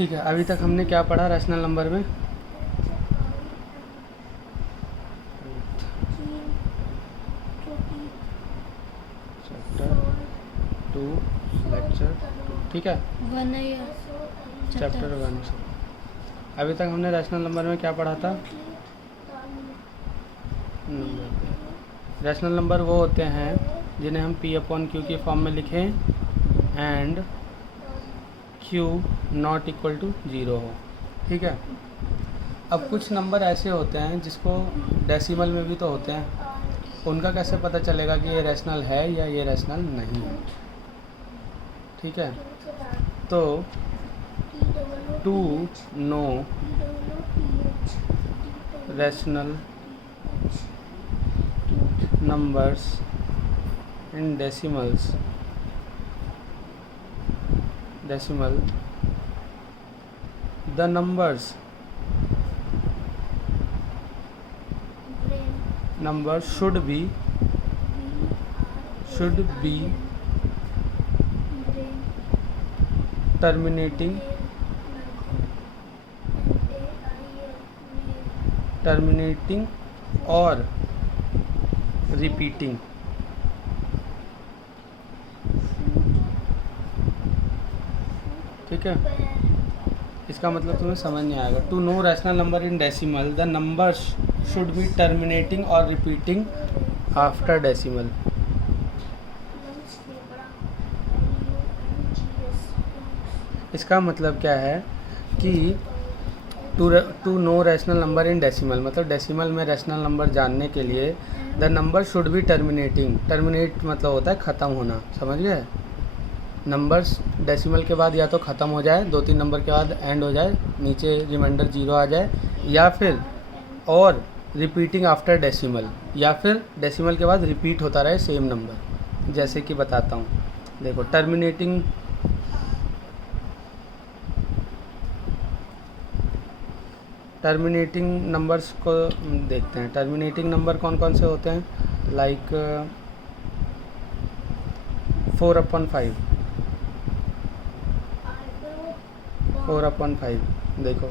ठीक है, अभी तक हमने क्या पढ़ा रैशनल नंबर में? चैप्टर 2 लेक्चर 2, ठीक है, चैप्टर 1 से। अभी तक हमने रैशनल नंबर में क्या पढ़ा था? रैशनल नंबर वो होते हैं जिन्हें हम P/Q की फॉर्म में लिखें and Q not equal to 0 हो, ठीक है। अब कुछ नंबर ऐसे होते हैं जिसको डेसिमल में भी तो होते हैं, उनका कैसे पता चलेगा कि ये रैशनल है या ये रैशनल नहीं है, ठीक है। तो to know rational numbers in decimal the numbers should be terminating और रिपीटिंग, ठीक है। इसका मतलब तुम्हें समझ नहीं आएगा। To know rational number in decimal the numbers should be terminating और रिपीटिंग आफ्टर डेसिमल। इसका मतलब क्या है कि to know rational number in decimal मतलब डेसिमल में रैशनल नंबर जानने के लिए the number should be terminating, terminate मतलब होता है ख़त्म होना, समझ गए। नंबर्स डेसिमल के बाद या तो ख़त्म हो जाए, 2-3 नंबर के बाद एंड हो जाए, नीचे रिमाइंडर 0 आ जाए, या फिर और रिपीटिंग आफ्टर डेसिमल, या फिर डेसिमल के बाद रिपीट होता रहे सेम नंबर। जैसे कि बताता हूँ, देखो टर्मिनेटिंग नंबर्स को देखते हैं। टर्मिनेटिंग नंबर कौन कौन से होते हैं? लाइक 4/5 देखो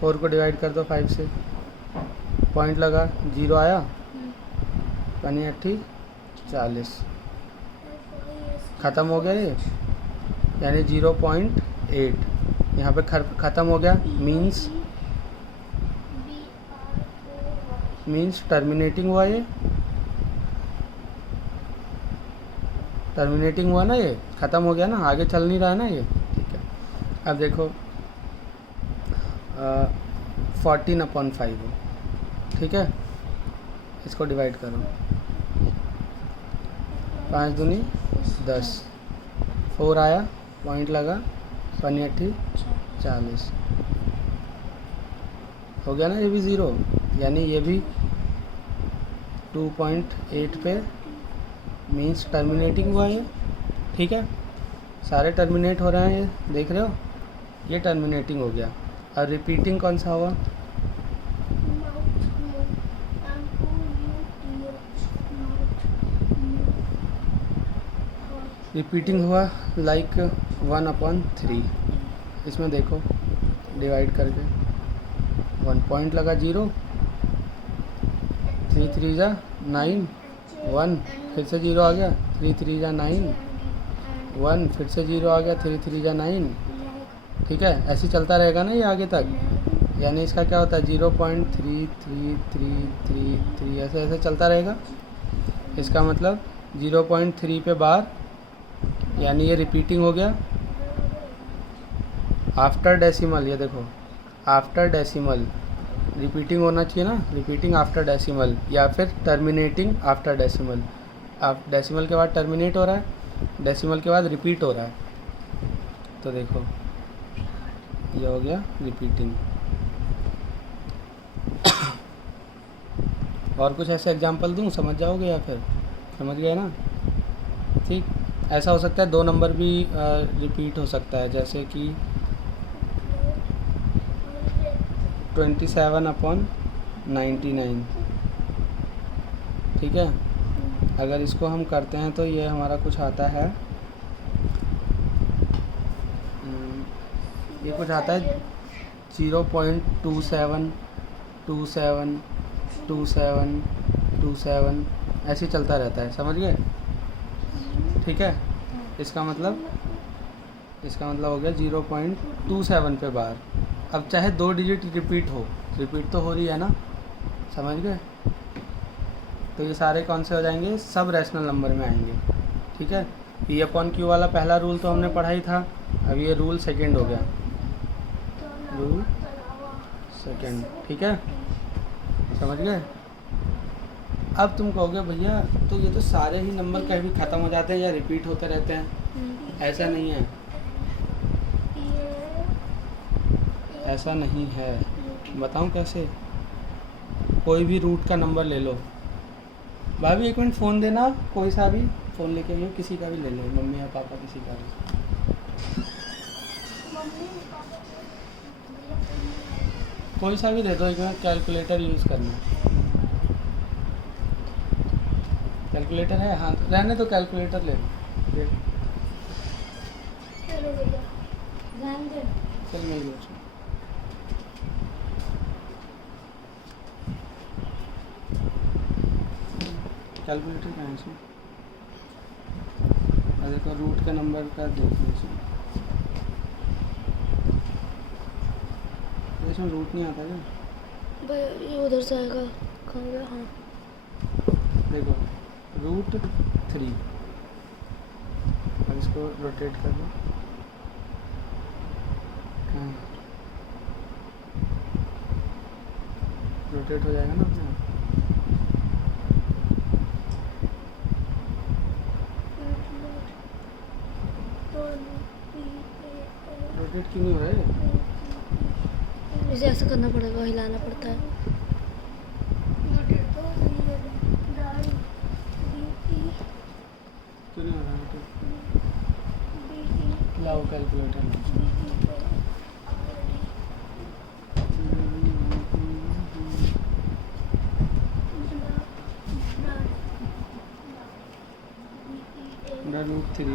4 को डिवाइड कर दो 5 से, पॉइंट लगा 0 आया, 40 ख़त्म हो गया ये, यानी 0.8 यहाँ पे ख़त्म हो गया, मीन्स टर्मिनेटिंग हुआ, ये टर्मिनेटिंग हुआ ना, ये ख़त्म हो गया ना, आगे चल नहीं रहा ना ये, ठीक है। अब देखो 14/5 हो, ठीक है, इसको डिवाइड करो, 5 दूनी 10, 4 आया, पॉइंट लगा, 40 हो गया ना, ये भी 0, यानी ये भी 2.8 पे, मीन्स टर्मिनेटिंग हुआ ये, ठीक है। सारे टर्मिनेट हो रहे हैं, ये देख रहे हो, ये टर्मिनेटिंग हो गया। और रिपीटिंग कौन सा हुआ? रिपीटिंग हुआ लाइक 1/3, इसमें देखो डिवाइड करके 1 पॉइंट लगा 0, 3 3 जा 9, 1 फिर से 0 आ गया, 3 3 जा 9, 1 फिर से 0 आ गया, 3 3 जा 9, ठीक है। ऐसे चलता रहेगा ना ये आगे तक, यानी इसका क्या होता है 0.3333 ऐसे ऐसे चलता रहेगा। इसका मतलब 0.3 पे बार, यानी ये रिपीटिंग हो गया। आफ्टर डेसिमल, ये देखो आफ्टर डेसिमल रिपीटिंग होना चाहिए ना, रिपीटिंग आफ्टर डेसिमल, या फिर टर्मिनेटिंग आफ्टर डेसिमल। आप डेसिमल के बाद टर्मिनेट हो रहा है, डेसिमल के बाद रिपीट हो रहा है, तो देखो ये हो गया रिपीटिंग। और कुछ ऐसे एग्जांपल दूं, समझ जाओगे, या फिर समझ गए ना, ठीक। ऐसा हो सकता है 2 नंबर भी रिपीट हो सकता है, जैसे कि 27/99, ठीक है। अगर इसको हम करते हैं तो ये हमारा कुछ आता है ये कुछ आता है 0.27 27 27 27 ऐसे ही चलता रहता है, समझ गए? ठीक है, इसका मतलब हो गया 0.27 पे बार। अब चाहे 2 डिजिट रिपीट तो हो रही है ना, समझ गए? तो ये सारे कौन से हो जाएंगे, सब रैशनल नंबर में आएंगे। ठीक है, P/Q वाला पहला रूल तो हमने पढ़ा ही था, अब ये रूल सेकंड हो गया, रूल सेकंड। ठीक है, समझ गए? अब तुम कहोगे भैया तो ये तो सारे ही नंबर कभी ख़त्म हो जाते हैं या रिपीट होते रहते हैं। ऐसा नहीं है, ऐसा नहीं है, बताऊं कैसे? कोई भी रूट का नंबर ले लो। भाभी 1 मिनट फ़ोन देना, कोई सा भी फ़ोन लेके आइए, किसी का भी ले लो, मम्मी या पापा किसी का भी, कोई सा भी दे दो। 1 मिनट कैलकुलेटर यूज़ करना, कैलकुलेटर है? हाँ रहने तो कैलकुलेटर ले लो। चल मैं यूज कैलकुलेटर कहाँ है इसमें? देखो रूट का नंबर का देखो इसमें रूट नहीं आता क्या? ये उधर से आएगा, कहाँ गया? हाँ देखो √3, अब इसको रोटेट कर दो। हाँ रोटेट हो जाएगा ना अपने आप। रोटेट क्यों नहीं हो रहा है? इसे ऐसे करना पड़ेगा, हिलाना पड़ता है। क्यों नहीं हो रहा है? लाओ कैलकुलेटर। √3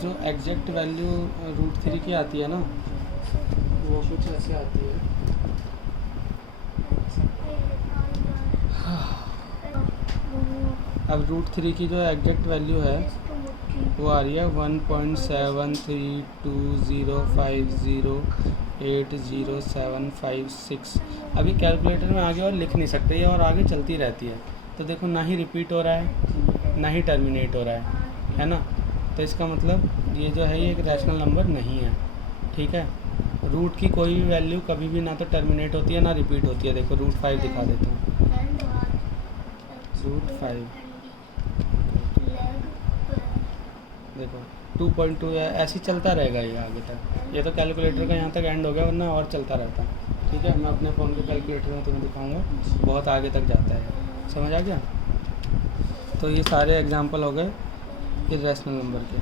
जो एग्जैक्ट वैल्यू √3 की आती है ना, वो कुछ ऐसे आती है। अब √3 की जो एग्जैक्ट वैल्यू है वो आ रही है 1.732050800756। अभी कैलकुलेटर में आगे और लिख नहीं सकते, ये और आगे चलती रहती है। तो देखो ना ही रिपीट हो रहा है ना ही टर्मिनेट हो रहा है ना? तो इसका मतलब ये जो है ये एक रैशनल नंबर नहीं है। ठीक है, रूट की कोई भी वैल्यू कभी भी ना तो टर्मिनेट होती है ना रिपीट होती है। देखो √5 दिखा देता हूँ, √5 देखो 2.2 है, ऐसे ही चलता रहेगा ये आगे तक। ये तो कैलकुलेटर का यहाँ तक एंड हो गया, वरना और चलता रहता। ठीक है, मैं अपने फ़ोन के कैलकुलेटर में तुम्हें दिखाऊंगा, बहुत आगे तक जाता है। समझ आ गया? तो ये सारे एग्जांपल हो गए इर्रेशनल नंबर के,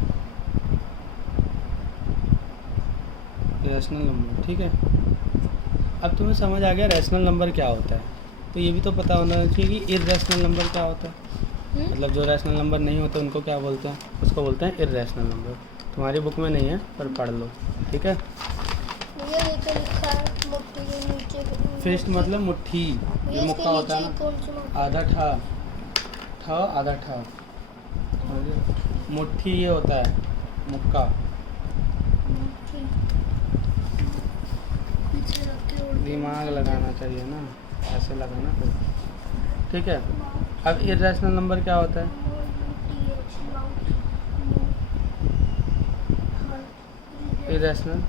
इर्रेशनल नंबर। ठीक है, अब तुम्हें समझ आ गया रैशनल नंबर क्या होता है। तो ये भी तो पता होना चाहिए कि इर्रेशनल नंबर क्या होता है। मतलब जो रैशनल नंबर नहीं होते उनको क्या बोलते हैं? उसको बोलते हैं इर्रेशनल नंबर। तुम्हारी बुक में नहीं है पर पढ़ लो, ठीक है। ये तो लिखा है मुट्ठी के नीचे फिस्ट मतलब मुट्ठी, ये इसके मुक्का होता है नीचे ना, कौन सी मुट्ठी? आधा ठ आधा ठ, मुट्ठी ये होता है मुक्का। मुट्ठी। पीछे रख के उड़ दिमाग लगाना चाहिए ना, ऐसे लगाना तो, ठीक है। अब इरेशनल नंबर क्या होता है? Irrational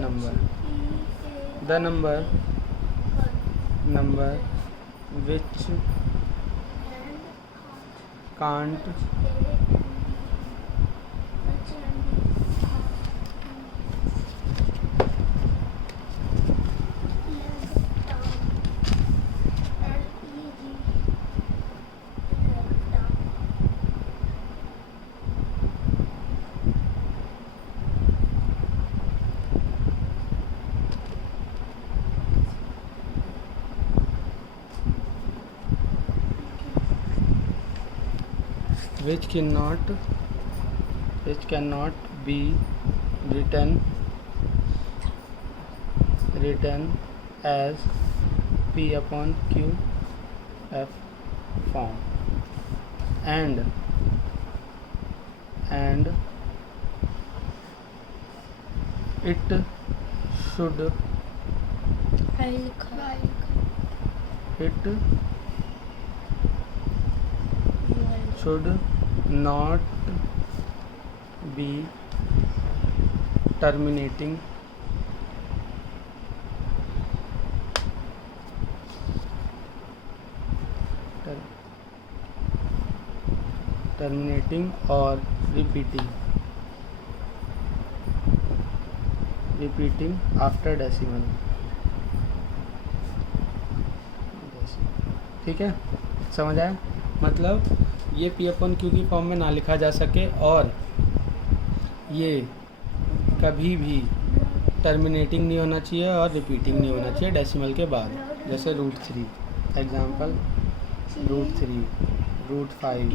number, the number which can't which cannot be written as P upon Q F form, and it should आई लिखा है it should not be terminating or repeating after decimal, ठीक है। समझ आया? मतलब ये P अपन Q की फॉर्म में ना लिखा जा सके और ये कभी भी टर्मिनेटिंग नहीं होना चाहिए और रिपीटिंग नहीं होना चाहिए डेसिमल के बाद। जैसे √3 एग्जांपल, √3, √5,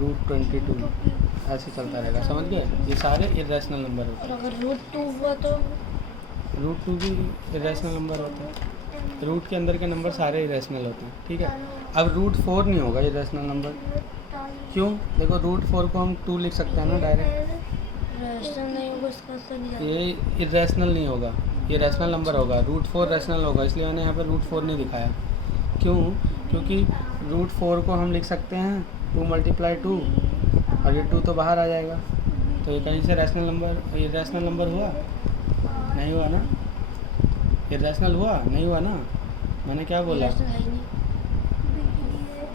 √22 ऐसे चलता रहेगा, समझ गए? ये सारे इरेशनल नंबर होते और अगर √2 हुआ तो हैं। √2 भी इरेशनल नंबर होते हैं। रूट के अंदर के नंबर सारे इरेशनल होते हैं, ठीक है। अब √4 नहीं होगा इरेशनल नंबर, क्यों? देखो √4 को हम 2 लिख सकते हैं ना डायरेक्ट, रैशनल नहीं होगा इसका असर नहीं आता। ये इरेशनल नहीं होगा, ये रैशनल नंबर होगा। √4 रैशनल होगा, इसलिए मैंने यहाँ पर √4 नहीं दिखाया। क्यों? क्योंकि √4 को हम लिख सकते हैं 2 × 2 और ये 2 तो बाहर आ जाएगा, तो ये कहीं से रैशनल नंबर, इरेशनल नंबर हुआ? नहीं हुआ ना। इरेशनल हुआ? नहीं हुआ ना। मैंने क्या बोला? रैशनल है ही नहीं।